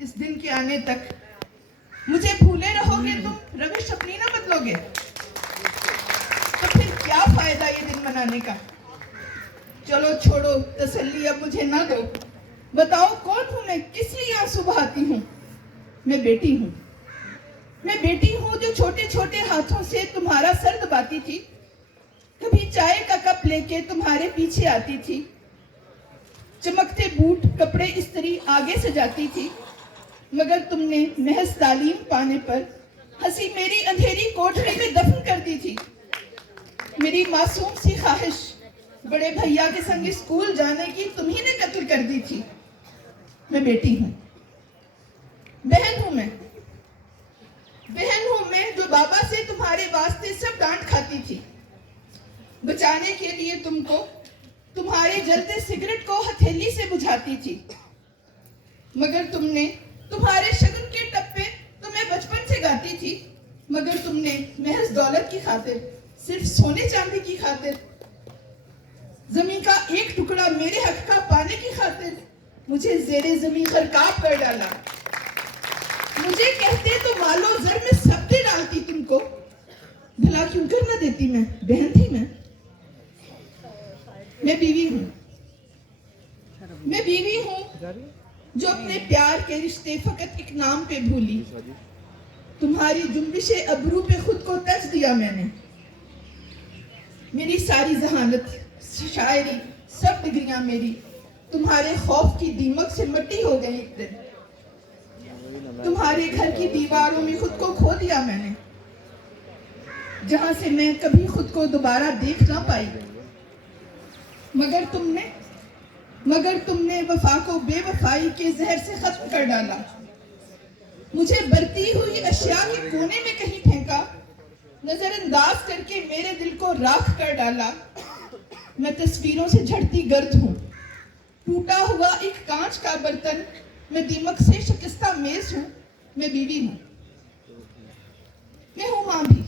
इस दिन के आने तक मुझे भूले रहोगे तुम, रविश अपनी ना बदलोगे, तो फिर क्या फायदा ये दिन मनाने का। चलो छोड़ो, तसल्ली अब मुझे ना दो। बताओ कौन हूं मैं, किस लिए आंसू बहाती हूँ। मैं बेटी हूँ, मैं बेटी हूँ जो छोटे छोटे हाथों से तुम्हारा सर दबाती थी, कभी चाय का कप लेके तुम्हारे पीछे आती थी, चमकते बूट कपड़े इस्त्री आगे सजाती थी, मगर तुमने महज तालीम पाने पर हंसी मेरी अंधेरी कोठरी में दफन कर दी थी। मेरी मासूम सी ख्वाहिश बड़े भैया के संग स्कूल जाने की तुम्ही ने कत्ल कर दी थी। मैं बेटी हूँ, बहन हूँ मैं, बहन हूँ मैं जो बाबा से तुम्हारे वास्ते सब डांट खाती थी। बचाने के लिए तुमको तुम्हारे जलते सिगरेट को हथेली से बुझाती थी, मगर तुमने तुम्हारे शगुन के टप्पे तुम्हें बचपन से गाती थी, मगर तुमने महज दौलत की खातिर, सिर्फ सोने चांदी की खातिर, जमीन का एक टुकड़ा मेरे हक का पाने की खातिर मुझे जेरे जमीन खरकाब कर डाला। मुझे कहते तो मालो जर में सबसे डालती तुमको, भला क्यों कर न देती, मैं बहन थी मैं बीवी हूँ, मैं बीवी हूँ जो अपने प्यार के रिश्ते फकत एक नाम पे भूली। तुम्हारी जुम्बिशे अबरू पे खुद को तज दिया मैंने। मेरी सारी जहानत, शायरी, सब डिग्रियां मेरी तुम्हारे खौफ की दीमक से मिट्टी हो गई एक दिन। तुम्हारे घर की दीवारों में खुद को खो दिया मैंने, जहां से मैं कभी खुद को दोबारा देख ना पाई। मगर तुमने वफा को बेवफाई के जहर से खत्म कर डाला। मुझे बरती हुई अशिया के कोने में कहीं फेंका, नजरअंदाज करके मेरे दिल को राख कर डाला। मैं तस्वीरों से झड़ती गर्द हूँ, टूटा हुआ एक कांच का बर्तन, मैं दीमक से शिकस्ता मेज हूँ। मैं बीवी हूँ, मैं हूँ मां भी।